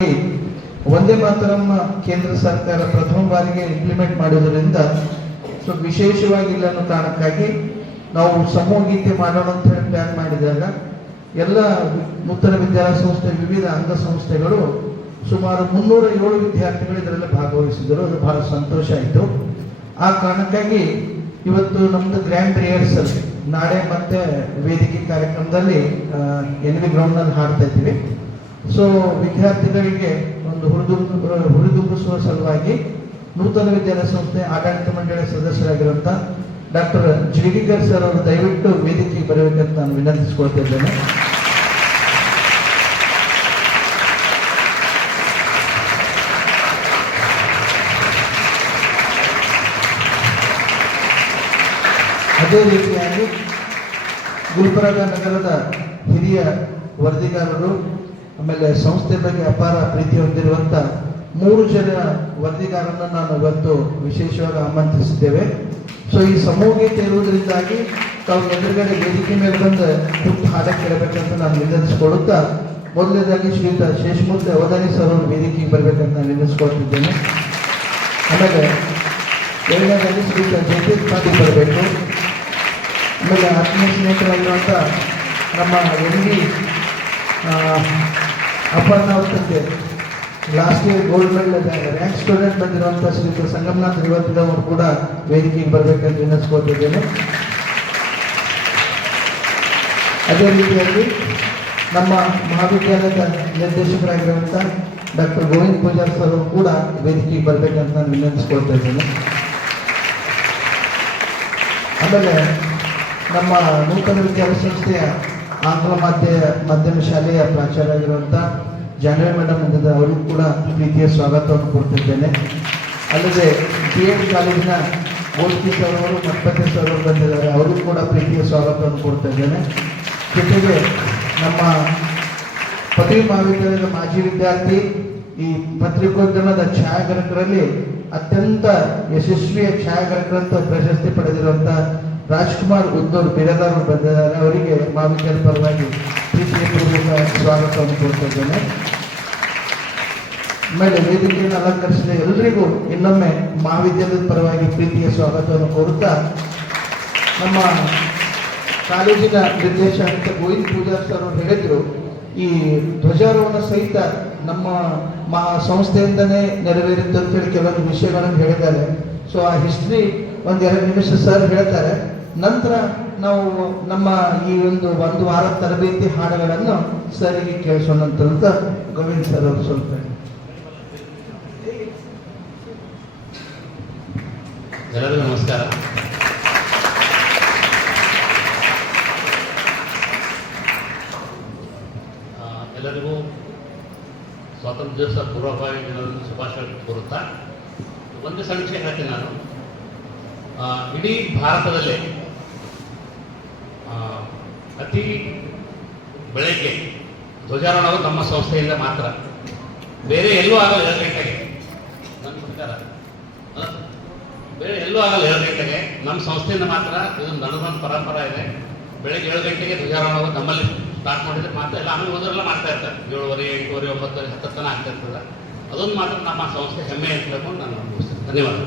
ವಂದೇ ಮಾತರಂ ಕೇಂದ್ರ ಸರ್ಕಾರ ಪ್ರಥಮ ಬಾರಿಗೆ ಇಂಪ್ಲಿಮೆಂಟ್ ಮಾಡುವುದರಿಂದ ಸೊ ವಿಶೇಷವಾಗಿ ಇಲ್ಲ ಅನ್ನೋ ಕಾರಣಕ್ಕಾಗಿ ನಾವು ಸಮೂಹ ಗೀತೆ ಮಾಡೋಣ ಅಂತ ಹೇಳಿ ಪ್ಲಾನ್ ಮಾಡಿದಾಗ ಎಲ್ಲ ನೂತನ ವಿದ್ಯಾಲಯ ಸಂಸ್ಥೆ ವಿವಿಧ ಅಂಗಸಂಸ್ಥೆಗಳು ಸುಮಾರು 307 ವಿದ್ಯಾರ್ಥಿಗಳು ಇದರಲ್ಲಿ ಭಾಗವಹಿಸಿದರು. ಅದು ಬಹಳ ಸಂತೋಷ ಆಯಿತು. ಆ ಕಾರಣಕ್ಕಾಗಿ ಇವತ್ತು ನಮ್ದು ಗ್ರ್ಯಾಂಡ್ ರಿಹರ್ಸಲ್ ನಾಳೆ ಮತ್ತೆ ವೇದಿಕೆ ಕಾರ್ಯಕ್ರಮದಲ್ಲಿ NV ಗ್ರೌಂಡ್ನಲ್ಲಿ ಹಾಡ್ತಾ ಇದ್ದೀವಿ. ಸೊ ವಿದ್ಯಾರ್ಥಿಗಳಿಗೆ ಒಂದು ಹುರಿದುಂಬಿಸುವ ಸಲುವಾಗಿ ನೂತನ ವಿದ್ಯಾಲಯ ಸಂಸ್ಥೆ ಆಡಳಿತ ಮಂಡಳಿ ಸದಸ್ಯರಾಗಿರುವಂಥ ಡಾಕ್ಟರ್ ಜಿಡಿಗರ್ ಸರ್ ಅವರು ದಯವಿಟ್ಟು ವೇದಿಕೆಗೆ ಬರಬೇಕಂತ ನಾನು ವಿನಂತಿಸಿಕೊಳ್ತಿದ್ದೇನೆ. ಅದೇ ರೀತಿಯಾಗಿ ಗುಲ್ಬರ್ಗ ನಗರದ ಹಿರಿಯ ವರದಿಗಾರರು ಆಮೇಲೆ ಸಂಸ್ಥೆ ಬಗ್ಗೆ ಅಪಾರ ಪ್ರೀತಿ ಹೊಂದಿರುವಂಥ 3 ಜನ ವರದಿಗಾರರನ್ನು ನಾನು ಇವತ್ತು ವಿಶೇಷವಾಗಿ ಆಮಂತ್ರಿಸಿದ್ದೇವೆ. ಸೊ ಈ ಸಮೂಹ ಗೀತೆ ಇರುವುದರಿಂದಾಗಿ ತಾವು ಎದುರುಗಡೆ ವೇದಿಕೆ ಮೇಲೆ ಬಂದು ಕೂತು ಹಾಡಕ್ಕೆ ಇರಬೇಕಂತ ನಾನು ವಿನಂತಿಸಿಕೊಳ್ಳುತ್ತಾ ಮೊದಲನೇದಾಗಿ ಶ್ರೀಯುತ ಶೇಷಮೂರ್ತಿ ಅವಧಾನಿ ಸರ್ ಅವರು ವೇದಿಕೆಗೆ ಬರಬೇಕಂತ ನಾನು ವಿನಂತಿಸ್ಕೊಳ್ತಿದ್ದೇನೆ. ಆಮೇಲೆ ಎರಡನೇದಾಗಿ ಶ್ರೀಯುತ ಜಯತೀರ್ಥ ಪಾಟೀಲ್ ಬರಬೇಕು. ಆಮೇಲೆ ಆತ್ಮೀಯ ಸ್ನೇಹಿತರಾಗಿರುವಂಥ ನಮ್ಮ NV ಅಪರ್ಣ ಅವರಿಗೆ last year gold medal rank student ಬಂದಿರುವಂಥ ಶ್ರೀ ಸಂಗಮನಾಥ್ ರೇವತಿದ ಅವರು ಕೂಡ ವೇದಿಕೆಗೆ ಬರಬೇಕಂತ ವಿನಂತಿಸ್ಕೊಳ್ತಿದ್ದೇನೆ. ಅದೇ ರೀತಿಯಾಗಿ ನಮ್ಮ ಮಹಾವಿದ್ಯಾಲಯದ ನಿರ್ದೇಶಕರಾಗಿರುವಂಥ ಡಾಕ್ಟರ್ ಗೋವಿಂದ್ ಪೂಜಾರ್ ಸರ್ ಅವರು ಕೂಡ ವೇದಿಕೆಗೆ ಬರಬೇಕಂತ ನಾನು ವಿನಂತಿಸ್ಕೊಳ್ತಾ ಇದ್ದೇನೆ. ಆಮೇಲೆ ನಮ್ಮ ನೂತನ ವಿದ್ಯಾಲಯ ಸಂಸ್ಥೆಯ ಆಂಗ್ಲ ಮಾಧ್ಯಮ ಶಾಲೆಯ ಪ್ರಾಚಾರ್ಯ ಆಗಿರುವಂಥ ಜಾನ್ವಿ ಮೇಡಮ್ ಅಂದಿದ್ದಾರೆ, ಅವರಿಗೂ ಕೂಡ ಪ್ರೀತಿಯ ಸ್ವಾಗತವನ್ನು ಕೊಡ್ತಿದ್ದೇನೆ. ಅಲ್ಲದೆ BEd ಕಾಲೇಜಿನ ಗೋಲ್ಕಿ ಸರ್ ಅವರು ಮಠಪತಿ ಸರ್ ಅವರು ಬಂದಿದ್ದಾರೆ, ಅವರಿಗೂ ಕೂಡ ಪ್ರೀತಿಯ ಸ್ವಾಗತವನ್ನು ಕೊಡ್ತಾ ಇದ್ದೇನೆ. ಜೊತೆಗೆ ನಮ್ಮ ಪದವಿ ಮಹಾವಿದ್ಯಾಲಯದ ಮಾಜಿ ವಿದ್ಯಾರ್ಥಿ, ಈ ಪತ್ರಿಕೋದ್ಯಮದ ಛಾಯಾಗ್ರಾಹಕರಲ್ಲಿ ಅತ್ಯಂತ ಯಶಸ್ವಿಯ ಛಾಯಾಗ್ರಾಹಕರಂತ ಪ್ರಶಸ್ತಿ ಪಡೆದಿರುವಂಥ ರಾಜ್ಕುಮಾರ್ ಉದ್ದೂರ್ ಬಿರದಾರ್ ಬಂದಿದ್ದಾರೆ, ಅವರಿಗೆ ಮಹಾವಿದ್ಯಾಲಯ ಪರವಾಗಿ ಪ್ರೀತಿಯ ಪೂರ್ವಕ ಸ್ವಾಗತವನ್ನು ಕೊಡ್ತಾ ಇದ್ದೇನೆ. ಆಮೇಲೆ ವೇದಿಕೆಯನ್ನು ಅಲಂಕರಿಸಿದ ಎಲ್ಲರಿಗೂ ಇನ್ನೊಮ್ಮೆ ಮಹಾವಿದ್ಯಾಲಯದ ಪರವಾಗಿ ಪ್ರೀತಿಯ ಸ್ವಾಗತವನ್ನು ಕೋರುತ್ತಾ ನಮ್ಮ ಕಾಲೇಜಿನ ನಿರ್ದೇಶಕ ಗೋವಿಂದ್ ಪೂಜಾರ್ ಸರ್ ಅವರು ಹೇಳಿದರು, ಈ ಧ್ವಜಾರೋಹಣ ಸಹಿತ ನಮ್ಮ ಸಂಸ್ಥೆಯಿಂದನೇ ನೆರವೇರಿದ್ದು ಅಂತೇಳಿ ಕೆಲವೊಂದು ವಿಷಯಗಳನ್ನು ಹೇಳಿದ್ದಾರೆ. ಸೊ ಆ ಹಿಸ್ಟ್ರಿ 1-2 ನಿಮಿಷ ಸರ್ ಹೇಳ್ತಾರೆ. ನಂತರ ನಾವು ನಮ್ಮ ಈ ಒಂದು ವಾರ ತರಬೇತಿ ಹಾಡುಗಳನ್ನು ಸರಿಗೆ ಕೇಳಿಸೋಣ ಅಂತ ಗೋವಿಂದ್ ಸರ್ ಅವರು ಸ್ವಲ್ಪ. ಎಲ್ಲರಿಗೂ ನಮಸ್ಕಾರ. ಎಲ್ಲರಿಗೂ ಸ್ವಾತಂತ್ರ್ಯ ದಿವಸ ಪೂರ್ವಭಾವಿ ದಿನದಂದು ಶುಭಾಶಯ ಕೋರುತ್ತಾ ಒಂದು ಸಣ್ಣ ವಿಷಯ ಹೇಳ್ತೀನಿ ನಾನು. ಇಡೀ ಭಾರತದಲ್ಲೇ ಅತಿ ಬೆಳಗ್ಗೆ ಧ್ವಜಾರೋಹಣವು ನಮ್ಮ ಸಂಸ್ಥೆಯಿಂದ ಮಾತ್ರ, ಬೇರೆ ಎಲ್ಲೂ ಆಗಲ್ಲ 2 ಗಂಟೆಗೆ. ನನ್ನ ಪ್ರಕಾರ ಬೇರೆ ಎಲ್ಲೂ ಆಗಲ್ಲ 2 ಗಂಟೆಗೆ, ನಮ್ಮ ಸಂಸ್ಥೆಯಿಂದ ಮಾತ್ರ ಇದು ನಡೆದ ಪರಂಪರೆ ಇದೆ. ಬೆಳಗ್ಗೆ 7 ಗಂಟೆಗೆ ಧ್ವಜಾರೋಹಣವು ನಮ್ಮಲ್ಲಿ ಸ್ಟಾರ್ಟ್ ಮಾಡಿದ್ರೆ ಮಾತ್ರ, ಎಲ್ಲ ಆಮೇಲೆ ಒಂದರೆಲ್ಲ ಮಾಡ್ತಾ ಇರ್ತಾರೆ 7:30, 8:30, 9:00, 10 ತನಕ ಆಗ್ತಾ ಇರ್ತದೆ. ಅದೊಂದು ಮಾತ್ರ ನಮ್ಮ ಸಂಸ್ಥೆ ಹೆಮ್ಮೆ ಅಂತ ನಾನು ಅನುಭವಿಸ್ತೇನೆ. ಧನ್ಯವಾದ.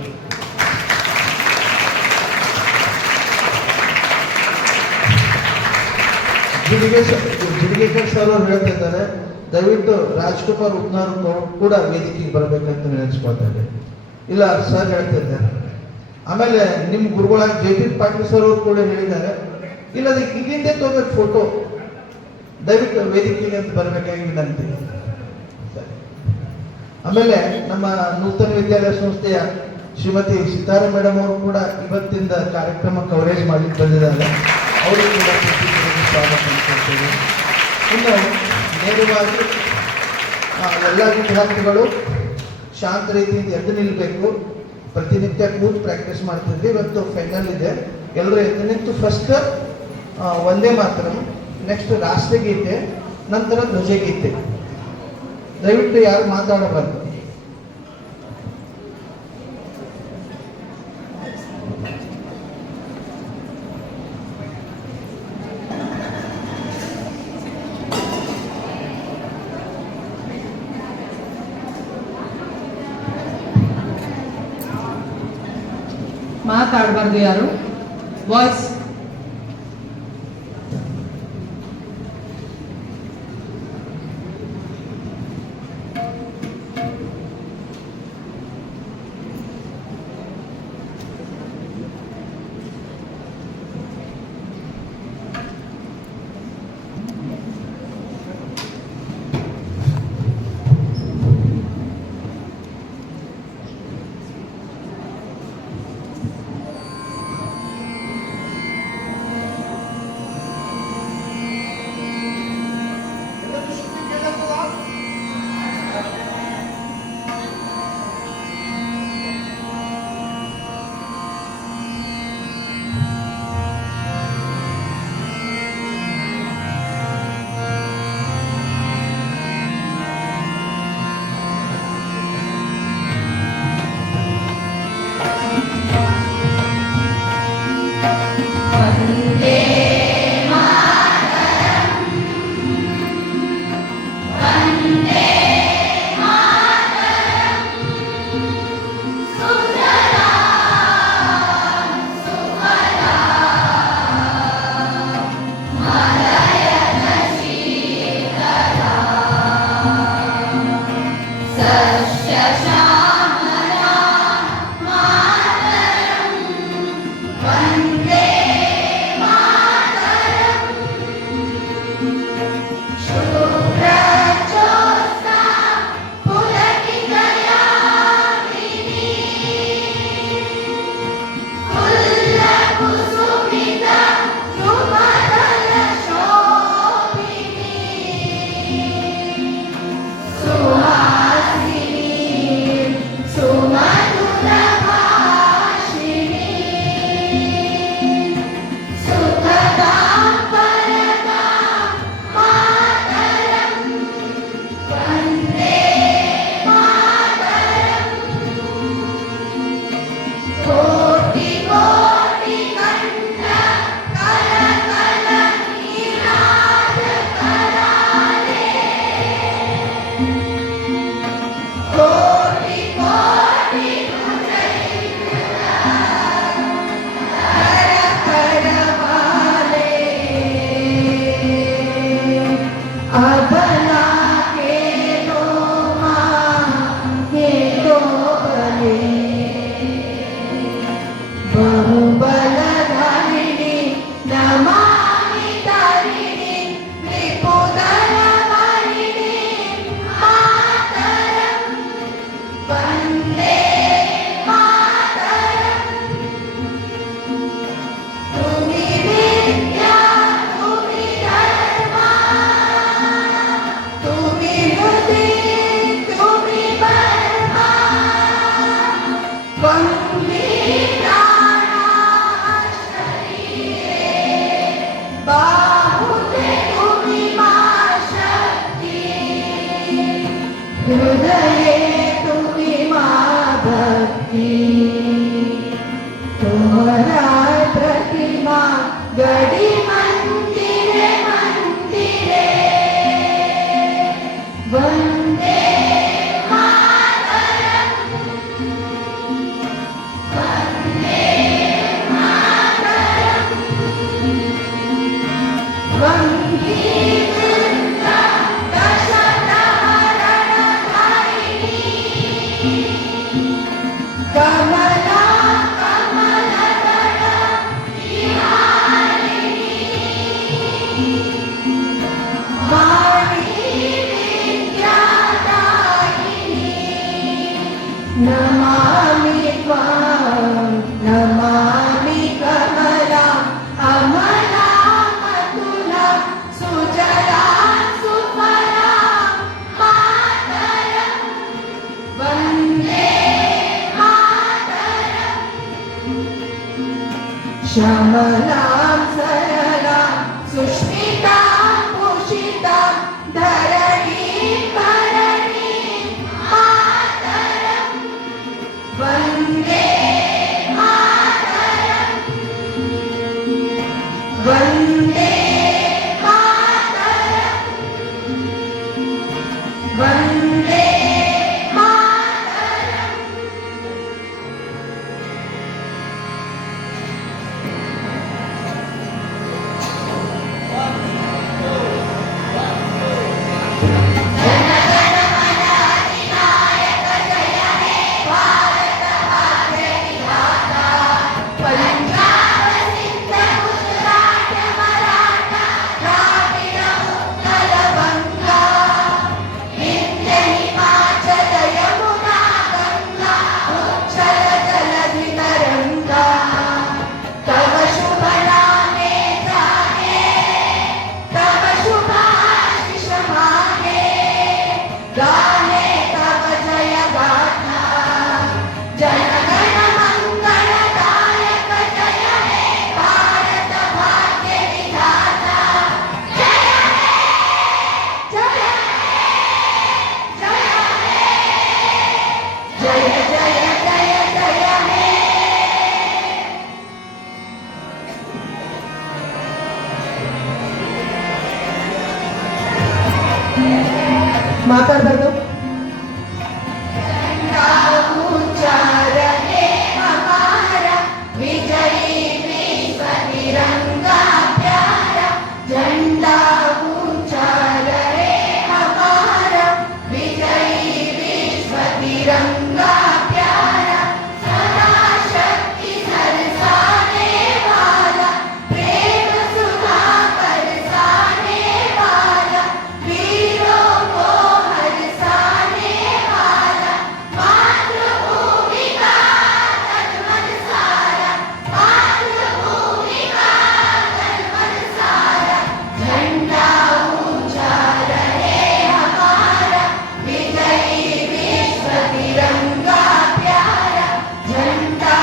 ಜಿಡಿಗೇಕರ್ ಸರ್ ಅವರು ಹೇಳ್ತಿದ್ದಾರೆ, ದಯವಿಟ್ಟು ರಾಜ್ಕುಮಾರ್ ಉದ್ನಾರ್ ಕೂಡ ವೇದಿಕೆಗೆ ಬರಬೇಕಂತ ನೆನೆಸ್ಕೊಳ್ತಾ ಇದ್ದಾರೆ. ಇಲ್ಲ ಸರ್ ಹೇಳ್ತಿದ್ದಾರೆ. ಆಮೇಲೆ ನಿಮ್ಮ ಗುರುಗಳಾಗಿ ಜಯತೀರ್ಥ ಪಾಟೀಲ್ ಸರ್ ಅವರು ಕೂಡ ಹೇಳಿದ್ದಾರೆ, ಇಲ್ಲ ಅದಕ್ಕೆ ಇಲ್ಲಿಂದೇ ತಗೋಬೇಕು ಫೋಟೋ, ದಯವಿಟ್ಟು ವೇದಿಕೆಗೆ ಅಂತ ಬರಬೇಕಾಗಿ ವಿನಂತಿ. ಆಮೇಲೆ ನಮ್ಮ ನೂತನ ವಿದ್ಯಾಲಯ ಸಂಸ್ಥೆಯ ಶ್ರೀಮತಿ ಸಿತಾರಾ ಮೇಡಮ್ ಅವರು ಕೂಡ ಇವತ್ತಿಂದ ಕಾರ್ಯಕ್ರಮ ಕವರೇಜ್ ಮಾಡಲಿಕ್ಕೆ ಬಂದಿದ್ದಾರೆ, ಅವರು ಕೂಡ ಸ್ವಾಗತ ಮಾಡ್ಕೊಳ್ತೇವೆ. ಇನ್ನು ನೇರವಾಗಿ ಎಲ್ಲ ವಿದ್ಯಾರ್ಥಿಗಳು ಶಾಂತ ರೀತಿಯಿಂದ ಎದ್ದು ನಿಲ್ಲಬೇಕು. ಪ್ರತಿನಿತ್ಯ ಕೂತು ಪ್ರಾಕ್ಟೀಸ್ ಮಾಡ್ತಿದ್ವಿ, ಇವತ್ತು ಫೈನಲ್ ಇದೆ. ಎಲ್ಲರೂ ಎದ್ದು ನಿಂತು ಫಸ್ಟ್ ವಂದೇ ಮಾತರಂ, ನೆಕ್ಸ್ಟ್ ರಾಷ್ಟ್ರಗೀತೆ, ನಂತರ ಧ್ವಜಗೀತೆ. ದಯವಿಟ್ಟು ಯಾರು ಮಾತಾಡಬಾರ್ದು. ಮಾತಾಡಬಾರ್ದು ಯಾರು. ವಾಯ್ಸ್ हृदये तुम्ही भक्ति तुम्हारा प्रतिमा गड़ी मंदिरे मंदिरे वंदे मातरम वंदे मातरम वंदे नमामि त्वां नमामि कमला अमला मतुला सुजला सुफला मातरं वन्दे मातरं श्यामलां सरलां सुष्मितां भूषितां धरणीं भरणीं मातरं वन्दे मातरं वन्दे मातरं वन्दे मातरं गाहे तव जय गाथा जन गण मंगलदायक जय हे भारत भाग्य विधाता जय हे जय हे जय जय जय जय हे ಮಾತಾಡಬಾರ್ದು उच्चार हे हमारा विजयी विश्व तिरंगा प्यारा झंडा उच्चार हे हमारा विजयी विश्व तिरंगा प्यारा सदा शक्ति बरसाने वाला प्रेम सुधा बरसाने वाला वीरों को हरसाने वाला मातृभूमि का तन मन सारा मातृभूमि का तन मन सारा झंडा ऊंचा रहे हमारा विजयी विश्व तिरंगा प्यारा झंडा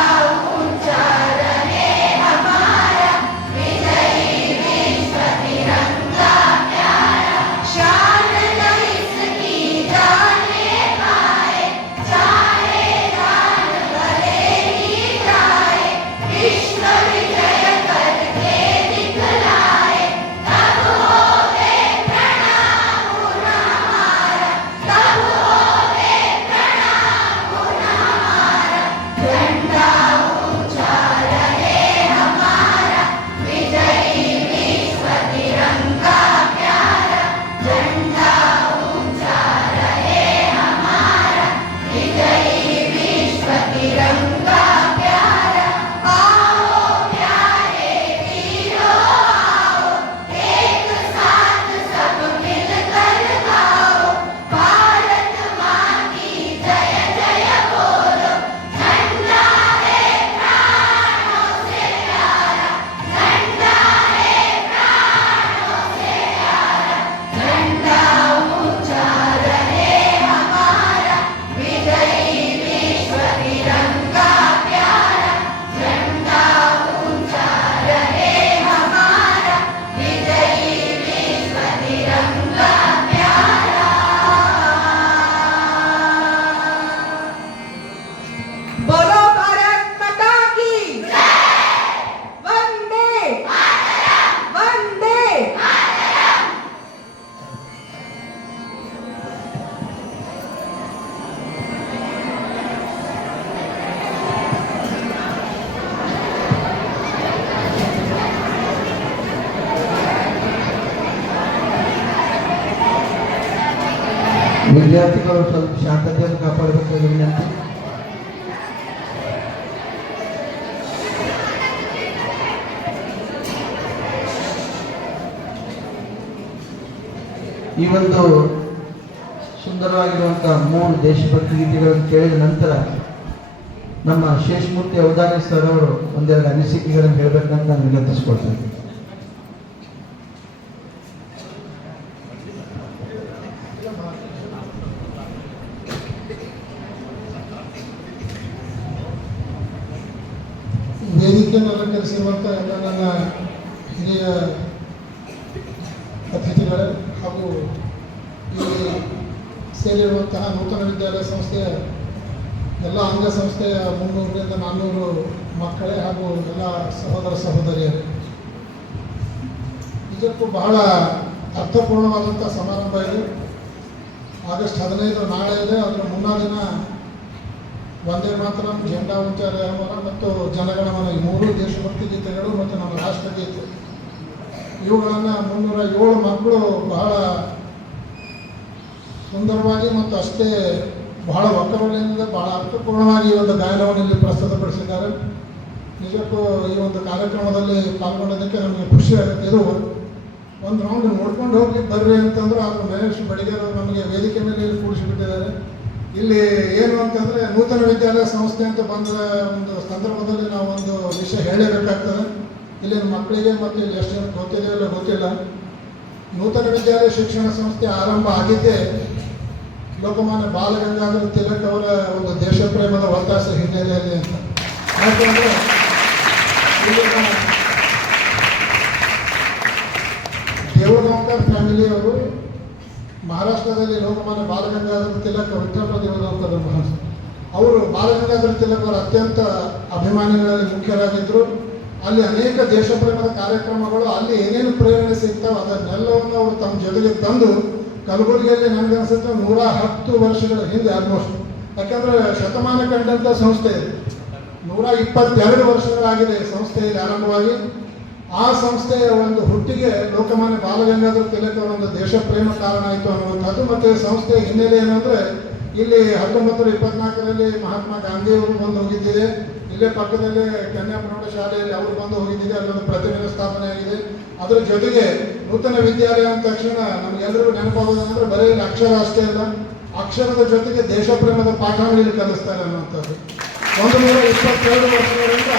ऊंचा रहे हमारा विजयी विश्व तिरंगा प्यारा शान न इसकी जाने पाए चाहे जान भले ही जाए विश्व विजय करके दिखलाए तब होवे प्रणाम उन हमारा तब होवे प्रणाम उन हमारा झंडा ऊंचा रहे हमारा विजयी विश्व तिरंगा प्यारा झंडा ऊंचा रहे हमारा विजयी विश्व तिरंगा प्यारा आओ प्यारे वीरों आओ एक साथ सब मिलकर गाओ भारत माँ की जय जय बोलो झंडा है प्राणों से प्यारा झंडा है प्राणों से प्यारा झंडा ऊंचा रहे हमारा विजयी विश्व तिरंगा प्यारा झंडा ऊंचा रहे हमारा विजयी विश्व तिरंगा प्यारा बोलो भारत माता की वंदे वंदे ವಿದ್ಯಾರ್ಥಿಗಳು ಸ್ವಲ್ಪ ಶಾಂತತೆಯನ್ನು ಕಾಪಾಡಬೇಕಾಗಿ ವಿನಂತಿ. ಈ ಒಂದು ಸುಂದರವಾಗಿರುವಂತಹ 3 ದೇಶಭಕ್ತಿ ಗೀತೆಗಳನ್ನು ಕೇಳಿದ ನಂತರ ನಮ್ಮ ಶೇಷಮೂರ್ತಿ ಅವಧಾನಿ ಸರ್ ಅವರು ಒಂದೆರಡು ಅನಿಸಿಕೆಗಳನ್ನು ಹೇಳಬೇಕಂತ ನಾನು ವಿನಂತಿಸ್ಕೊಳ್ತೇನೆ. ವೇದಿಕೆಯನ್ನು ಅಲಂಕರಿಸಿರುವಂಥ ಎಲ್ಲ ನನ್ನ ಹಿರಿಯ ಅತಿಥಿಗಳೇ ಹಾಗೂ ಇಲ್ಲಿ ಸೇರಿರುವಂತಹ ನೂತನ ವಿದ್ಯಾಲಯ ಸಂಸ್ಥೆಯ ಎಲ್ಲ ಅಂಗಸಂಸ್ಥೆಯ 300ರಿಂದ 400 ಮಕ್ಕಳೇ ಹಾಗೂ ಎಲ್ಲ ಸಹೋದರ ಸಹೋದರಿಯರೇ, ನಿಜಕ್ಕೂ ಬಹಳ ಅರ್ಥಪೂರ್ಣವಾದಂಥ ಸಮಾರಂಭ ಇದು. ಆಗಸ್ಟ್ 15 ನಾಳೆ ಇದೆ. ಅದರ ಮುನ್ನಾ ದಿನ ವಂದೇ ಮಾತರಂ, ಝಂಡಾ ಉಂಚಾ ರಹೇ ಹಮಾರಾ ಮತ್ತು ಜನಗಣಮನ, ಈ 3 ದೇಶಭಕ್ತಿ ಗೀತೆಗಳು ಮತ್ತು ನಮ್ಮ ರಾಷ್ಟ್ರಗೀತೆ, ಇವುಗಳನ್ನು 307 ಮಕ್ಕಳು ಬಹಳ ಸುಂದರವಾಗಿ ಮತ್ತು ಅಷ್ಟೇ ಬಹಳ ಒಕ್ಕಲಿನಿಂದ ಬಹಳ ಅರ್ಥಪೂರ್ಣವಾಗಿ ಈ ಒಂದು ಗಾಯನವನ್ನು ಇಲ್ಲಿ ಪ್ರಸ್ತುತಪಡಿಸಿದ್ದಾರೆ. ನಿಜಕ್ಕೂ ಈ ಒಂದು ಕಾರ್ಯಕ್ರಮದಲ್ಲಿ ಪಾಲ್ಗೊಂಡೋದಕ್ಕೆ ನಮಗೆ ಖುಷಿ ಆಗುತ್ತೆ. ಇದು ಒಂದು ರೌಂಡ್ ನೋಡ್ಕೊಂಡು ಹೋಗಿ ಬರ್ರಿ ಅಂತಂದ್ರೆ ಅವರು ಮಹೇಶ್ ಬಡಿಗೇರ್ ನಮಗೆ ವೇದಿಕೆ ಮೇಲೆ ಕೂಡಿಸಿಬಿಟ್ಟಿದ್ದಾರೆ. ಇಲ್ಲಿ ಏನು ಅಂತಂದರೆ ನೂತನ ವಿದ್ಯಾಲಯ ಸಂಸ್ಥೆ ಅಂತ ಬಂದ ಒಂದು ಸಂದರ್ಭದಲ್ಲಿ ನಾವು ಒಂದು ವಿಷಯ ಹೇಳಬೇಕಾಗ್ತದೆ. ಇಲ್ಲಿನ ಮಕ್ಕಳಿಗೆ ಮತ್ತು ಇಲ್ಲಿ ಎಷ್ಟು ಜನ ಗೊತ್ತಿದೆಯೋ ಇಲ್ಲ ಗೊತ್ತಿಲ್ಲ, ನೂತನ ವಿದ್ಯಾಲಯ ಶಿಕ್ಷಣ ಸಂಸ್ಥೆ ಆರಂಭ ಆಗಿದ್ದೇ ಲೋಕಮಾನ್ಯ ಬಾಲಗಂಗಾಧರ ತಿಲಕ್ ಅವರ ಒಂದು ದೇಶ ಪ್ರೇಮದ ಒತ್ತಾಸೆ ಹಿನ್ನೆಲೆಯಲ್ಲಿ ಅಂತ. ಯಾಕಂದರೆ ಇಲ್ಲಿನ ದೇವಗಾಂವ್ಕರ್ ಫ್ಯಾಮಿಲಿಯವರು ಮಹಾರಾಷ್ಟ್ರದಲ್ಲಿ ಲೋಕಮಾನ್ಯ ಬಾಲಗಂಗಾಧರ ತಿಲಕ್ ವಿಠ್ಠಲ ದೇವಗಾಂವ್ಕರ್ ಅವರು ಬಾಲಗಂಗಾಧರ ತಿಲಕ್ ಅವರ ಅತ್ಯಂತ ಅಭಿಮಾನಿಗಳಲ್ಲಿ ಮುಖ್ಯರಾಗಿದ್ದರು. ಅಲ್ಲಿ ಅನೇಕ ದೇಶಪ್ರೇಮದ ಕಾರ್ಯಕ್ರಮಗಳು ಅಲ್ಲಿ ಏನೇನು ಪ್ರೇರಣೆ ಸಿಗ್ತಾವೆ ಅದನ್ನೆಲ್ಲವನ್ನು ಅವರು ತಮ್ಮ ಜೊತೆಗೆ ತಂದು ಕಲಬುರಗಿಯಲ್ಲಿ ನನಗನ್ಸುತ್ತೆ 110 ವರ್ಷಗಳ ಹಿಂದೆ ಆಲ್ಮೋಸ್ಟ್, ಯಾಕಂದರೆ ಶತಮಾನ ಕಂಡಂಥ ಸಂಸ್ಥೆ ಇದು. 122 ವರ್ಷಗಳಾಗಿದೆ ಸಂಸ್ಥೆಯಲ್ಲಿ ಆರಂಭವಾಗಿ. ಆ ಸಂಸ್ಥೆಯ ಒಂದು ಹುಟ್ಟಿಗೆ ಲೋಕಮಾನ್ಯ ಬಾಲಗಂಗಾಧರ ತಿಲಕ್ ಅವರ ಒಂದು ದೇಶ ಪ್ರೇಮ ಕಾರಣ ಆಯಿತು ಅನ್ನುವಂಥದ್ದು. ಮತ್ತು ಸಂಸ್ಥೆಯ ಹಿನ್ನೆಲೆ ಏನಂದರೆ ಇಲ್ಲಿ 1924ರಲ್ಲಿ ಮಹಾತ್ಮ ಗಾಂಧಿಯವರು ಬಂದು ಹೋಗಿದ್ದಿದೆ. ಇಲ್ಲೇ ಪಕ್ಕದಲ್ಲೇ ಕನ್ಯಾ ಪ್ರೌಢಶಾಲೆಯಲ್ಲಿ ಅವರು ಬಂದು ಹೋಗಿದ್ದಿದೆ. ಅಲ್ಲೊಂದು ಪ್ರತಿಮೆ ಸ್ಥಾಪನೆ ಆಗಿದೆ. ಅದರ ಜೊತೆಗೆ ನೂತನ ವಿದ್ಯಾಲಯ ಅಂದ ತಕ್ಷಣ ನಮಗೆಲ್ಲರಿಗೂ ನೆನಪಾಗೋದಂದ್ರೆ ಬರೀ ಇಲ್ಲಿ ಅಕ್ಷರ ಅಷ್ಟೇ ಅಲ್ಲ, ಅಕ್ಷರದ ಜೊತೆಗೆ ದೇಶ ಪ್ರೇಮದ ಪಾಠವನ್ನು ಇಲ್ಲಿ ಕಲಿಸ್ತಾರೆ ಅನ್ನುವಂಥದ್ದು. 122 ವರ್ಷಗಳಿಂದ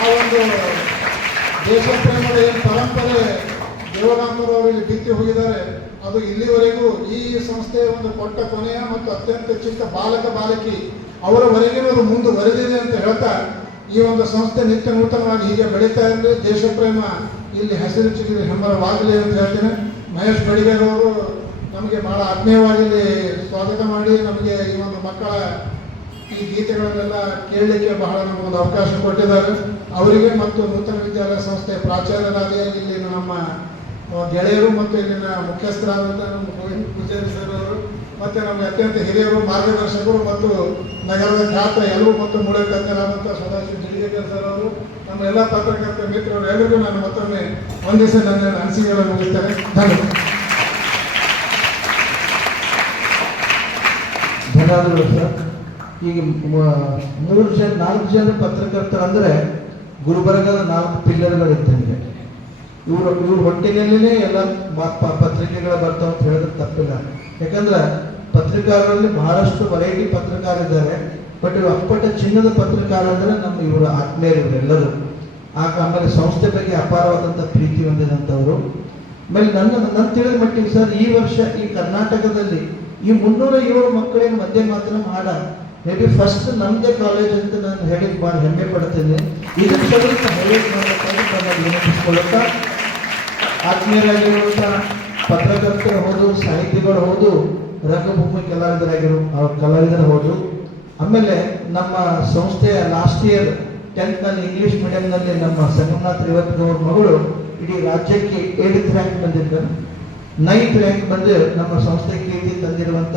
ಆ ಒಂದು ದೇಶ ಪ್ರೇಮದ ಏನು ಪರಂಪರೆ ದೇವಗಾಂಧರವರು ಇಲ್ಲಿ ಬಿತ್ತಿ ಹೋಗಿದ್ದಾರೆ, ಅದು ಇಲ್ಲಿವರೆಗೂ ಈ ಸಂಸ್ಥೆಯ ಒಂದು ಕೊಟ್ಟ ಕೊನೆಯ ಮತ್ತು ಅತ್ಯಂತ ಚಿಕ್ಕ ಬಾಲಕ ಬಾಲಕಿ ಅವರವರೆಗಿನೂ ಅದು ಮುಂದುವರೆದಿದೆ ಅಂತ ಹೇಳ್ತಾ ಈ ಒಂದು ಸಂಸ್ಥೆ ನಿತ್ಯ ನೂತನವಾಗಿ ಹೀಗೆ ಬೆಳೀತಾ ಇರಲಿ, ದೇಶ ಪ್ರೇಮ ಇಲ್ಲಿ ಹಸಿರು ಚಿಗುರಿ ಹೆಮ್ಮರವಾಗಲಿ ಅಂತ ಹೇಳ್ತೇನೆ. ಮಹೇಶ್ ಬಡಿಗೇರ್ ಅವರು ನಮಗೆ ಬಹಳ ಆತ್ಮೀಯವಾಗಿ ಇಲ್ಲಿ ಸ್ವಾಗತ ಮಾಡಿ ನಮಗೆ ಈ ಒಂದು ಮಕ್ಕಳ ಈ ಗೀತೆಗಳನ್ನೆಲ್ಲ ಕೇಳಲಿಕ್ಕೆ ಬಹಳ ನಮಗೊಂದು ಅವಕಾಶ ಕೊಟ್ಟಿದ್ದಾರೆ. ಅವರಿಗೆ ಮತ್ತು ನೂತನ ವಿದ್ಯಾಲಯ ಸಂಸ್ಥೆಯ ಪ್ರಾಚಾರ್ಯರಾದ ಇಲ್ಲಿನ ನಮ್ಮ ಗೆಳೆಯರು ಮತ್ತು ಇಲ್ಲಿನ ಮುಖ್ಯಸ್ಥರಾದಂಥ ನಮ್ಮ ಗೋವಿಂದ ಪೂಜಾರಿ ಸರ್ ಅವರು ಮತ್ತು ನಮಗೆ ಅತ್ಯಂತ ಹಿರಿಯರು ಮಾರ್ಗದರ್ಶಕರು ಮತ್ತು ನಗರದ ಖ್ಯಾತ ಎಲ್ಲರೂ ಮತ್ತು ಮೂಳೆ ತಜ್ಞರಾದಂಥ ಸದಾಶಿವ ಜಿಡಿಗೇಕರ್ ಸರ್ ಅವರು, ನಮ್ಮ ಎಲ್ಲ ಪತ್ರಕರ್ತ ಮಿತ್ರರು ಎಲ್ಲರಿಗೂ ನಾನು ಮತ್ತೊಮ್ಮೆ ವಂದಿಸಿ ನನ್ನ ಅನಿಸಿಕೆಗಳನ್ನು ಮುಗಿಸ್ತೇನೆ. ಧನ್ಯವಾದಗಳು ಸರ್. ಈಗ 4 ಜನ ಪತ್ರಕರ್ತರಂದರೆ ಗುಲ್ಬರ್ಗದ 4 ಪಿಲ್ಲರ್ಗಳಿದ್ದಂಗೆ. ಇವ್ರ ಹೊಟ್ಟೆನಲ್ಲೇ ಎಲ್ಲ ಪತ್ರಿಕೆಗಳು ಬರ್ತಾವ ಅಂತ ಹೇಳಿದ್ರೆ ತಪ್ಪಿಲ್ಲ. ಯಾಕಂದ್ರೆ ಪತ್ರಿಕಾರರಲ್ಲಿ ಬಹಳಷ್ಟು ವೆರೈಟಿ ಪತ್ರಕಾರಿದ್ದಾರೆ. ಬಟ್ ಇವರು ಅಪ್ಪಟ ಚಿನ್ನದ ಪತ್ರಕಾರ ಅಂದರೆ ನಮ್ಮ ಇವರ ಆತ್ಮೀಯರು ಇವರೆಲ್ಲರೂ. ಆಮೇಲೆ ಸಂಸ್ಥೆ ಬಗ್ಗೆ ಅಪಾರವಾದಂಥ ಪ್ರೀತಿ ಹೊಂದಿದಂಥವ್ರು. ಆಮೇಲೆ ನನ್ನ ತಿಳಿದ ಮಟ್ಟಿಗೆ ಸರ್ ಈ ವರ್ಷ ಈ ಕರ್ನಾಟಕದಲ್ಲಿ ಈ 307 ಮಕ್ಕಳಿಗೆ ಮಧ್ಯೆ ಮಾತ್ರ ಮಾಡ ಮೇ ಬಿ ಫಸ್ಟ್ ನಮ್ಮದೇ ಕಾಲೇಜ್ ಅಂತ ನಾನು ಹೇಳಿದ್ ಭಾಳ ಹೆಮ್ಮೆ ಪಡ್ತೇನೆ. ಇದಕ್ಕೆ ಸ್ವಲ್ಪ ಹೈಲೈಟ್ ಮಾಡಬೇಕಾಗಿ ವಿನಂತಿಸ್ಕೊಳ್ಳುತ್ತಾ ಆತ್ಮೀಯರಾಗಿರುವಂಥ ಪತ್ರಕರ್ತರು ಹೌದು, ಸಾಹಿತಿಗಳು ಹೌದು, ರಂಗಭೂಮಿ ಕಲಾವಿದರು ಹೌದು. ಆಮೇಲೆ ನಮ್ಮ ಸಂಸ್ಥೆಯ ಲಾಸ್ಟ್ ಇಯರ್ 10th ಇಂಗ್ಲಿಷ್ ಮೀಡಿಯಂನಲ್ಲಿ ನಮ್ಮ ಸಂಗಮನಾಥ್ ರೇವತ್ಗೌಡ ಮಗಳು ಇಡೀ ರಾಜ್ಯಕ್ಕೆ 8th ರ್ಯಾಂಕ್ ಬಂದಿದ್ದಾರೆ. 9th ರ್ಯಾಂಕ್ ಬಂದು ನಮ್ಮ ಸಂಸ್ಥೆ ಕೀರ್ತಿ ತಂದಿರುವಂಥ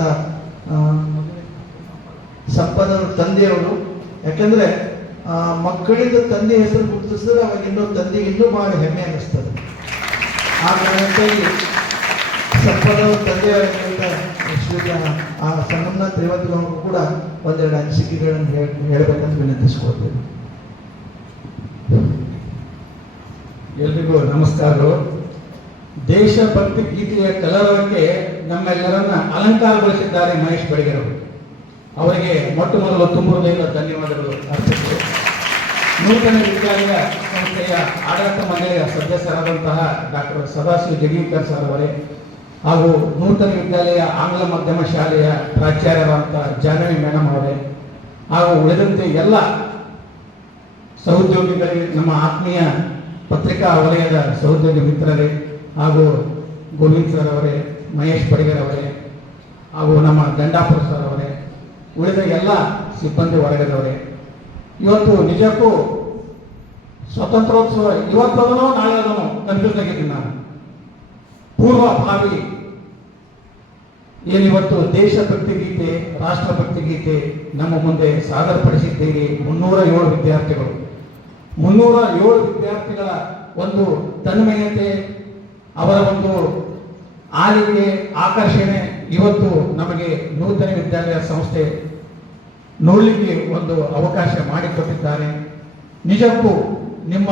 ಸಂಪನ್ನವ್ರ ತಂದೆಯವರು. ಯಾಕಂದ್ರೆ ಮಕ್ಕಳಿಂದ ತಂದೆ ಹೆಸರು ಗುರುತಿಸಿದ್ರೆ ಅವಾಗ ತಂದೆಗೆ ಇನ್ನೂ ಬಹಳ ಹೆಮ್ಮೆ ಅನ್ನಿಸ್ತದೆ. ಆ ಕಾರಣಕ್ಕಾಗಿ ಸಂಪನ್ನವ್ರ ತಂದೆಯವರಂತ ಆ ಸಂಗಮನಾಥ್ ರೇವತ್ಗೌಡರು ಕೂಡ ಒಂದೆರಡು ಅನಿಸಿಕೆಗಳನ್ನು ಹೇಳಬೇಕಂತ ವಿನಂತಿಸ್ಕೊಳ್ತೇವೆ. ಎಲ್ರಿಗೂ ನಮಸ್ಕಾರಗಳು. ದೇಶಭಕ್ತಿ ಗೀತೆಯ ಕಲರವಕ್ಕೆ ನಮ್ಮೆಲ್ಲರನ್ನ ಅಲಂಕಾರಗೊಳಿಸಿದ್ದಾರೆ ಮಹೇಶ್ ಬಡಿಗೇರ್ ಅವರು. ಅವರಿಗೆ ಮೊಟ್ಟ ಮೊದಲು ತುಂಬ ಹೃದಯದ ಧನ್ಯವಾದಗಳು ಅರ್ಪಿಸಿದರು. ನೂತನ ವಿದ್ಯಾಲಯ ಸಂಸ್ಥೆಯ ಆಡಳಿತ ಮಂಡಳಿಯ ಸದಸ್ಯರಾದಂತಹ ಡಾಕ್ಟರ್ ಸದಾಶಿವ ಜಿಡಿಗೇಕರ್ ಸರ್ ಅವರೇ, ಹಾಗೂ ನೂತನ ವಿದ್ಯಾಲಯ ಆಂಗ್ಲ ಮಾಧ್ಯಮ ಶಾಲೆಯ ಪ್ರಾಚಾರ್ಯರಾದಂತಹ ಜಾಹ್ನವಿ ಮೇಡಮ್ ಅವರೇ, ಹಾಗೂ ಉಳಿದಂತೆ ಎಲ್ಲ ಸಹೋದ್ಯೋಗಿಗಳಿಗೆ, ನಮ್ಮ ಆತ್ಮೀಯ ಪತ್ರಿಕಾ ವಲಯದ ಸಹೋದ್ಯೋಗಿ ಮಿತ್ರರೇ, ಹಾಗೂ ಗೋವಿಂದ್ ಸರ್ ಅವರೇ, ಮಹೇಶ್ ಬಡಿಗೇರ್ ಅವರೇ, ಹಾಗೂ ನಮ್ಮ ದಂಡಾಪುರ ಸರ್ ಅವರೇ, ಉಳಿದ ಎಲ್ಲ ಸಿಬ್ಬಂದಿ ವರ್ಗದವರೇ, ಇವತ್ತು ನಿಜಕ್ಕೂ ಸ್ವಾತಂತ್ರ್ಯೋತ್ಸವ ಇವತ್ತದನೋ ನಾಳೆ ಅದನೋ ಕನ್ಫ್ಯೂಸ್ ಆಗಿದ್ದೀನಿ ನಾನು. ಪೂರ್ವಭಾವಿ ಏನಿವತ್ತು ದೇಶಭಕ್ತಿ ಗೀತೆ, ರಾಷ್ಟ್ರಭಕ್ತಿ ಗೀತೆ ನಮ್ಮ ಮುಂದೆ ಸಾದರಪಡಿಸಿದ್ದೀರಿ 307 ವಿದ್ಯಾರ್ಥಿಗಳು. 307 ವಿದ್ಯಾರ್ಥಿಗಳ ಒಂದು ತನ್ಮಯತೆ, ಅವರ ಒಂದು ಆಲಿಕೆ, ಆಕರ್ಷಣೆ ಇವತ್ತು ನಮಗೆ ನೂತನ ವಿದ್ಯಾಲಯ ಸಂಸ್ಥೆ ನೋಡಲಿಕ್ಕೆ ಒಂದು ಅವಕಾಶ ಮಾಡಿಕೊಟ್ಟಿದ್ದಾರೆ. ನಿಜಕ್ಕೂ ನಿಮ್ಮ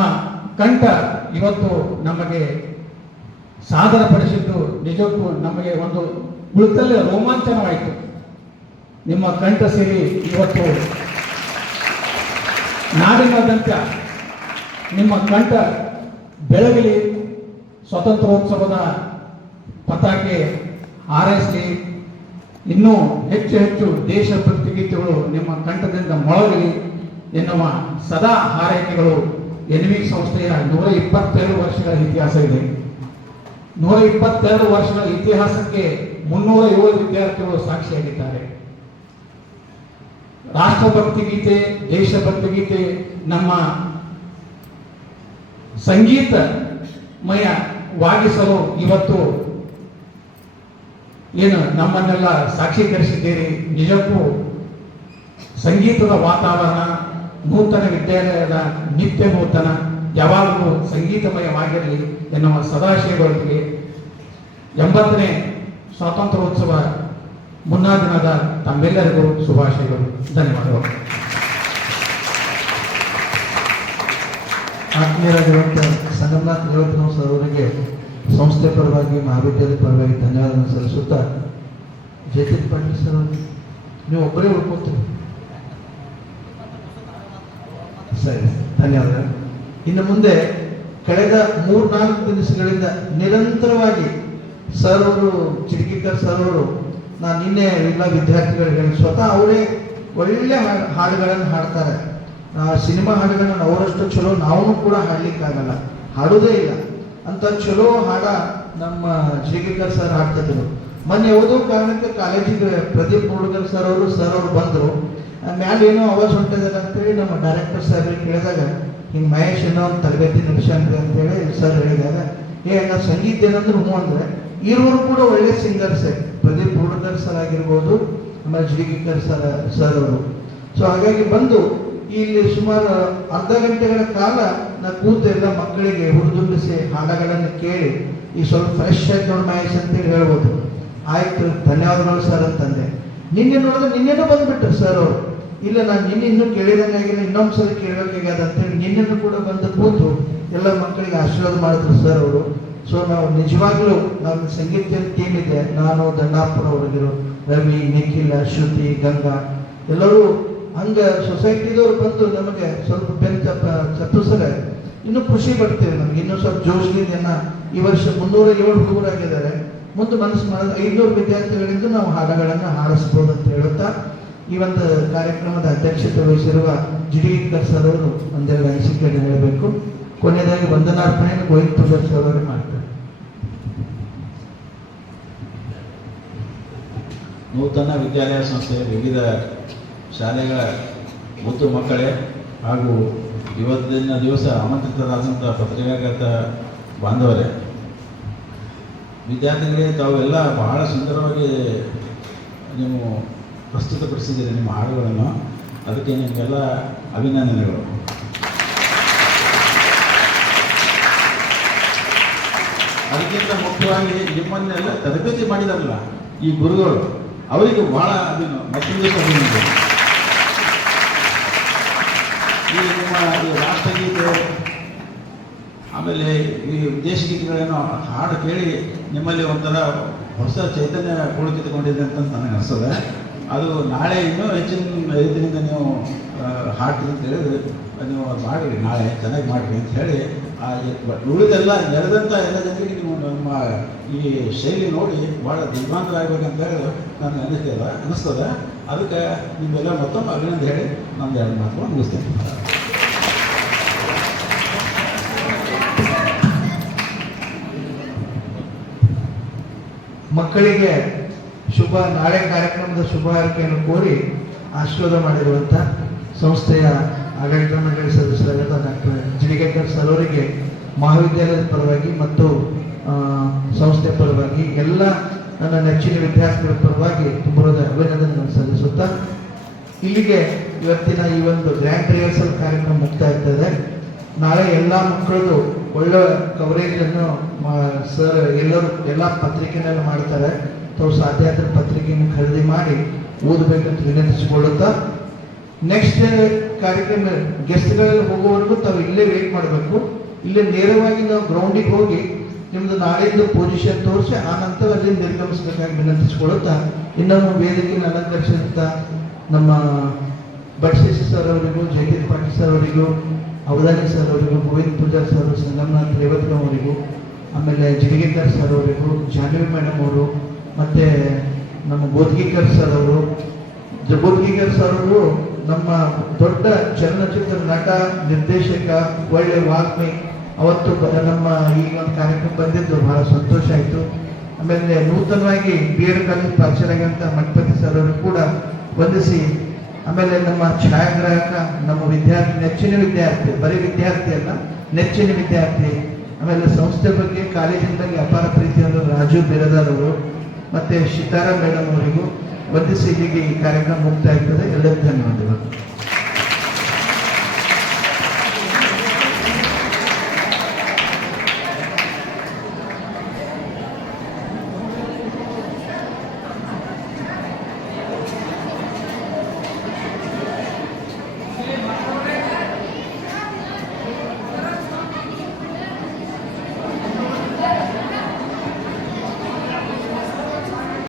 ಕಂಠ ಇವತ್ತು ನಮಗೆ ಸಾದರಪಡಿಸಿದ್ದು ನಿಜಕ್ಕೂ ನಮಗೆ ಒಂದು ಉಳಿತಲ್ಲಿ ರೋಮಾಂಚನವಾಯಿತು. ನಿಮ್ಮ ಕಂಠ ಸಿರಿ ಇವತ್ತು ನಾಡಿನಾದ್ಯಂತ ನಿಮ್ಮ ಕಂಠ ಬೆಳಗಲಿ, ಸ್ವಾತಂತ್ರ್ಯೋತ್ಸವದ ಪತಾಕೆ ಹಾರೈಸಲಿ, ಇನ್ನೂ ಹೆಚ್ಚು ಹೆಚ್ಚು ದೇಶಭಕ್ತಿ ಗೀತೆಗಳು ನಿಮ್ಮ ಕಂಠದಿಂದ ಮೊಳಗಲಿ ಎನ್ನುವ ಸದಾ ಹಾರೈಕೆಗಳು ಎನ್ವಿ ಸಂಸ್ಥೆಯ 122 ವರ್ಷಗಳ ಇತಿಹಾಸ ಇದೆ. 122 ವರ್ಷಗಳ ಇತಿಹಾಸಕ್ಕೆ 307 ವಿದ್ಯಾರ್ಥಿಗಳು ಸಾಕ್ಷಿಯಾಗಿದ್ದಾರೆ. ರಾಷ್ಟ್ರಭಕ್ತಿ ಗೀತೆ, ದೇಶಭಕ್ತಿ ಗೀತೆ ನಮ್ಮ ಸಂಗೀತಮಯವಾಗಿಸಲು ಇವತ್ತು ಏನು ನಮ್ಮನ್ನೆಲ್ಲ ಸಾಕ್ಷೀಕರಿಸಿದ್ದೀರಿ. ನಿಜಕ್ಕೂ ಸಂಗೀತದ ವಾತಾವರಣ, ನೂತನ ವಿದ್ಯಾಲಯದ ನಿತ್ಯ ನೂತನ, ಯಾವಾಗಲೂ ಸಂಗೀತಮಯವಾಗಿರಲಿ ಎನ್ನುವ ಸದಾಶಯದೊಂದಿಗೆ 80ನೇ ಸ್ವಾತಂತ್ರ್ಯೋತ್ಸವ ಮುನ್ನಾ ದಿನದ ತಮ್ಮೆಲ್ಲರಿಗೂ ಶುಭಾಶಯಗಳು. ಧನ್ಯವಾದಗಳು. ಆತ್ಮೀಯರಾಗಿರುವಂಥ ಸಂಗಮನಾಥ್ ರೇವತನವ್ ಸರ್ ಅವರಿಗೆ ಸಂಸ್ಥೆ ಪರವಾಗಿ, ಮಹಾವಿದ್ಯಾಲಯದ ಪರವಾಗಿ ಧನ್ಯವಾದಗಳನ್ನು ಸಲ್ಲಿಸುತ್ತಾ, ಜಯತೀರ್ಥ ಪಾಟೀಲ್ ಸರ್ ಅವರು ನೀವು ಒಬ್ಬರೇ ಉಳ್ಕೊತೀರಿ. ಸರಿ, ಧನ್ಯವಾದಗಳು. ಇನ್ನು ಮುಂದೆ ಕಳೆದ 3-4 ದಿವಸಗಳಿಂದ ನಿರಂತರವಾಗಿ ಸರ್ ಅವರು, ಚಿಡಿಕೇಕರ್ ಸರ್ ಅವರು, ನಾನು ನಿನ್ನೆ ಎಲ್ಲ ವಿದ್ಯಾರ್ಥಿಗಳಿಗೆ ಸ್ವತಃ ಅವರೇ ಒಳ್ಳೆ ಹಾಡುಗಳನ್ನು ಹಾಡ್ತಾರೆ. ಸಿನಿಮಾ ಹಾಡುಗಳನ್ನು ಅವರಷ್ಟು ಚಲೋ ನಾವು ಕೂಡ ಹಾಡ್ಲಿಕ್ಕಾಗಲ್ಲ, ಹಾಡೋದೇ ಇಲ್ಲ ಅಂತ ಚಲೋ ಹಾಡ ನಮ್ಮ ಚಿಡಿಕೇಕರ್ ಸರ್ ಹಾಡ್ತಿದ್ರು. ಮೊನ್ನೆ ಯಾವುದೋ ಕಾರಣಕ್ಕೆ ಕಾಲೇಜಿಗೆ ಪ್ರದೀಪ್ ಮುರುಗನ್ ಸರ್ ಅವರು ಬಂದರು. ಮ್ಯಾಲೆ ಏನೋ ಆವಾಜ್ ಹೊಂಟಿದ್ದಾರೆ ಅಂತೇಳಿ ನಮ್ಮ ಡೈರೆಕ್ಟರ್ ಸಾಹೇಬ್ರಿಗೆ ಕೇಳಿದಾಗ, ಹಿಂಗೆ ಮಹೇಶ್ ಏನೋ ಒಂದು ತರಬೇತಿ ನಡೆಸ್ಯಾನ್ರಿ ಅಂತೇಳಿ ಸರ್ ಹೇಳಿದಾಗ, ನಾವು ಸಂಗೀತ ಏನಂದ್ರೆ ಹ್ಞೂ ಅಂದರೆ ಇರೋರು ಕೂಡ ಒಳ್ಳೆ ಸಿಂಗರ್ಸೇ, ಪ್ರದೀಪ್ ಮುರುಗನ್ ಸರ್ ಆಗಿರ್ಬೋದು, ಆಮೇಲೆ ಚಿಡಿಕೇಕರ್ ಸರ್ ಅವರು. ಸೊ ಹಾಗಾಗಿ ಬಂದು ಇಲ್ಲಿ ಸುಮಾರು ಅರ್ಧ ಗಂಟೆಗಳ ಕಾಲ ನಾ ಕೂತು ಎಲ್ಲ ಮಕ್ಕಳಿಗೆ ಹುರಿದುಂಬಿಸಿ ಹಾಡಗಳನ್ನು ಕೇಳಿ ಈ ಸ್ವಲ್ಪ ಫ್ರೆಶ್ ಆಗಿ ನೋಡಿ ಮಹೇಶ್ ಅಂತೇಳಿ ಹೇಳ್ಬೋದು. ಆಯ್ತು, ಧನ್ಯವಾದಗಳು ಸರ್ ಅಂತಂದೆ. ನಿನ್ನೆ ನೋಡಿದ್ರೆ ನಿನ್ನೆನೂ ಬಂದ್ಬಿಟ್ರು ಸರ್ ಅವರು. ಇಲ್ಲ, ನಾನು ನಿನ್ನೆ ಇನ್ನೂ ಕೇಳಿದಂಗಾಗಿಲ್ಲ, ಇನ್ನೊಂದು ಸಲ ಕೇಳಬೇಕಾಗ್ಯದ ಅಂತೇಳಿ ನಿನ್ನೆನೂ ಕೂಡ ಬಂದು ಕೂತು ಎಲ್ಲ ಮಕ್ಕಳಿಗೆ ಆಶೀರ್ವಾದ ಮಾಡಿದ್ರು ಸರ್ ಅವರು. ಸೊ ನಾವು ನಿಜವಾಗ್ಲೂ ನಮ್ಮ ಸಂಗೀತ ಟೀಮ್ ಇದೆ, ನಾನು, ದಂಡಾಪುರ ಅವರಿಗಿರು, ರವಿ, ನಿಖಿಲ, ಶ್ರುತಿ, ಗಂಗಾ, ಎಲ್ಲರೂ ಹಂಗ ಸೊಸೈಟಿದವ್ರು ಬಂದು ನಮಗೆ ಸ್ವಲ್ಪ ಚಪ್ಪಿಸಿದ್ರೆ ಇನ್ನೂ ಖುಷಿ ಪಡ್ತೀವಿ. ನಮ್ಗೆ ಇನ್ನೂ ಸ್ವಲ್ಪ ಜೋಶ್ಗಿನ ಈ ವರ್ಷ 307 ಹುಡುಗರಾಗಿದ್ದಾರೆ. ಮುಂದೆ ಮನಸ್ಸು ಮಾಡಿದ್ರೆ 500 ವಿದ್ಯಾರ್ಥಿಗಳಿಂದ ನಾವು ಹಾಡುಗಳನ್ನು ಹಾಡಿಸ್ಬೋದು ಅಂತ ಹೇಳುತ್ತಾ ಈ ಒಂದು ಕಾರ್ಯಕ್ರಮದ ಅಧ್ಯಕ್ಷತೆ ವಹಿಸಿರುವ ಚಿಡಿಕೇಕರ್ ಸರ್ ಅವರು ಒಂದೆರಡು ಅನಿಸಿಕೆಯನ್ನು ಹೇಳಬೇಕು. ಕೊನೆಯದಾಗಿ ವಂದನಾರ್ಪಣೆಯನ್ನು ಗೋವಿಂದ ಪೂಜಾರಿ ಸರ್ ಅವರು ಮಾಡ್ತಾರೆ. ನೂತನ ವಿದ್ಯಾಲಯ ಸಂಸ್ಥೆಯ ವಿವಿಧ ಶಾಲೆಗಳ ಮುದ್ದು ಮಕ್ಕಳೇ ಹಾಗೂ ಇವತ್ತಿನ ದಿವಸ ಆಮಂತ್ರಿತರಾದಂಥ ಪತ್ರಿಕಾಗತ ಬಾಂಧವರೇ, ವಿದ್ಯಾರ್ಥಿಗಳಿಗೆ ತಾವೆಲ್ಲ ಬಹಳ ಸುಂದರವಾಗಿ ನೀವು ಪ್ರಸ್ತುತಪಡಿಸಿದ್ದೀರಿ ನಿಮ್ಮ ಹಾಡುಗಳನ್ನು. ಅದಕ್ಕೆ ನಿಮಗೆಲ್ಲ ಅಭಿನಂದನೆಗಳು. ಅದಕ್ಕಿಂತ ಮುಖ್ಯವಾಗಿ ನಿಮ್ಮನ್ನೆಲ್ಲ ತರಬೇತಿ ಮಾಡಿದಾರಲ್ಲ ಈ ಗುರುಗಳು, ಅವರಿಗೆ ಬಹಳ ಮತ್ತೊಂದು ಅಭಿನಂದನೆ. ಈ ನಿಮ್ಮ ಈ ರಾಷ್ಟ್ರಗೀತೆ ಆಮೇಲೆ ಈ ದೇಶಗೀತೆಗಳೇನೋ ಹಾಡು ಕೇಳಿ ನಿಮ್ಮಲ್ಲಿ ಒಂಥರ ಹೊಸ ಚೈತನ್ಯ ಕುಳಿತುಕೊಂಡಿದೆ ಅಂತ ನನಗೆ ಅನಿಸ್ತದೆ. ಅದು ನಾಳೆ ಇನ್ನೂ ಹೆಚ್ಚಿನ ರೀತಿಯಿಂದ ನೀವು ಹಾಡ್ತೀರಿ ಅಂತ ಹೇಳಿದ್ರೆ ನೀವು ಮಾಡಿರಿ, ನಾಳೆ ಚೆನ್ನಾಗಿ ಮಾಡಿರಿ ಅಂತ ಹೇಳಿ ಉಳಿದೆಲ್ಲ ನೆರೆದಂಥ ಎಲ್ಲ ಜನರಿಗೆ ನೀವು ನಮ್ಮ ಈ ಶೈಲಿ ನೋಡಿ ಭಾಳ ದಿಗ್ಭ್ರಾಂತರ ಆಗ್ಬೇಕಂತ ಹೇಳಿ ನನಗೆ ಅನ್ನಿಸ್ತದೆ. ಅದಕ್ಕೆ ನಿಮ್ಮೆಲ್ಲ ಮತ್ತೊಮ್ಮೆ ಅಭಿನಂದನೆ ಹೇಳಿ ನಮ್ದು 2 ಮಾತು ಮುಗಿಸ್ತೇನೆ. ಮಕ್ಕಳಿಗೆ ನಾಳೆ ಕಾರ್ಯಕ್ರಮದ ಶುಭ ಹಾರೈಕೆಯನ್ನು ಕೋರಿ ಆಶೀರ್ವಾದ ಮಾಡಿರುವಂಥ ಸಂಸ್ಥೆಯ ಆಡಳಿತ ಮಂಡಳಿ ಸದಸ್ಯರಾದ ಡಾಕ್ಟರ್ ಚಿಡಿಕೇಕರ್ ಸರ್ ಅವರಿಗೆ ಮಹಾವಿದ್ಯಾಲಯದ ಪರವಾಗಿ ಮತ್ತು ಸಂಸ್ಥೆಯ ಪರವಾಗಿ ಎಲ್ಲ ನನ್ನ ನೆಚ್ಚಿನ ವಿದ್ಯಾರ್ಥಿಗಳ ಪರವಾಗಿ ತುಂಬ ಅಭಿನಂದನೆಗಳನ್ನು ಸಲ್ಲಿಸುತ್ತಾ, ಇಲ್ಲಿಗೆ ಇವತ್ತಿನ ಈ ಒಂದು ಗ್ರ್ಯಾಂಡ್ ರಿಹರ್ಸಲ್ ಕಾರ್ಯಕ್ರಮ ಮುಕ್ತಾಯ ಆಗ್ತದೆ. ನಾಳೆ ಎಲ್ಲ ಮಕ್ಕಳದು ಒಳ್ಳೆ ಕವರೇಜನ್ನು ಸರ್ ಎಲ್ಲ ಪತ್ರಿಕೆನಲ್ಲಿ ಮಾಡ್ತಾರೆ. ತಾವು ಸಾಧ್ಯ ಆದ್ರೆ ಪತ್ರಿಕೆಯನ್ನು ಖರೀದಿ ಮಾಡಿ ಓದಬೇಕಂತ ವಿನಂತಿಸಿಕೊಳ್ಳುತ್ತಾ, ನೆಕ್ಸ್ಟ್ ಕಾರ್ಯಕ್ರಮ ಗೆಸ್ಟ್ಗಳಲ್ಲಿ ಹೋಗುವವರೆಗೂ ತಾವು ಇಲ್ಲೇ ವೇಟ್ ಮಾಡಬೇಕು. ಇಲ್ಲೇ ನೇರವಾಗಿ ನಾವು ಗ್ರೌಂಡಿಗೆ ಹೋಗಿ ನಿಮ್ಮದು ನಾಳೆಯಿಂದ ಪೊಸಿಷನ್ ತೋರಿಸಿ ಆ ನಂತರ ಅಲ್ಲಿ ನಿರ್ಗಮಿಸಬೇಕಾಗಿ ವಿನಂತಿಸಿಕೊಳ್ಳುತ್ತಾ, ಇನ್ನೊಂದು ವೇದಿಕೆಯನ್ನು ಅಲಂಕರಿಸಿದಂಥ ನಮ್ಮ ಬಡ್ಶೇಷಿ ಸರ್ ಅವರಿಗೂ, ಜಯತೀರ್ಥ ಪಾಟೀಲ್ ಸರ್ ಅವರಿಗೂ, ಅವಧಾನಿ ಸರ್ ಅವರಿಗೂ, ಗೋವಿಂದ ಪೂಜಾರಿ ಸರ್, ಸಂಗಮನಾಥ್ ರೇವತನವ್ ಅವರಿಗೂ, ಆಮೇಲೆ ಚಿಡಿಕೇಕರ್ ಸರ್ ಅವರಿಗೂ, ಜಾನ್ವಿ ಮೇಡಮ್ ಅವರು, ಮತ್ತು ನಮ್ಮ ಬೋದ್ಗಿಕರ್ ಸರ್ ಅವರು. ಬೋದ್ಗಿಕರ್ ಸರ್ ಅವರು ನಮ್ಮ ದೊಡ್ಡ ಚಲನಚಿತ್ರ ನಟ, ನಿರ್ದೇಶಕ, ಒಳ್ಳೆ ವಾಗ್ಮಿ. ಅವತ್ತು ನಮ್ಮ ಈ ಒಂದು ಕಾರ್ಯಕ್ರಮ ಬಂದಿದ್ದು ಬಹಳ ಸಂತೋಷ ಆಯಿತು. ಆಮೇಲೆ ನೂತನವಾಗಿ ಬಿ ಎಡ್ ಕಾಲೇಜ್ ಪ್ರಾಚಾರ್ಯರಂತ ಮಠಪತಿ ಸರ್ ಅವರು ಕೂಡ ವಂದಿಸಿ, ಆಮೇಲೆ ನಮ್ಮ ಛಾಯಾಗ್ರಾಹಕ, ನಮ್ಮ ವಿದ್ಯಾರ್ಥಿ, ನೆಚ್ಚಿನ ವಿದ್ಯಾರ್ಥಿ, ಬರೀ ವಿದ್ಯಾರ್ಥಿ ಅಲ್ಲ, ನೆಚ್ಚಿನ ವಿದ್ಯಾರ್ಥಿ. ಆಮೇಲೆ ಸಂಸ್ಥೆ ಬಗ್ಗೆ, ಕಾಲೇಜಿನ ಬಗ್ಗೆ ಅಪಾರ ಪ್ರೀತಿಯನ್ನು ರಾಜು ಬಿರದಾರ್ ಅವರು ಮತ್ತೆ ಶಿತಾರಾ ಮೇಡಮ್ ಅವರಿಗೂ ವಂದಿಸಿ ಹೀಗೆ ಈ ಕಾರ್ಯಕ್ರಮ ಮುಕ್ತಾಯ ಆಗ್ತದೆ. ಎಲ್ಲರಿಗೂ ಧನ್ಯವಾದಗಳು.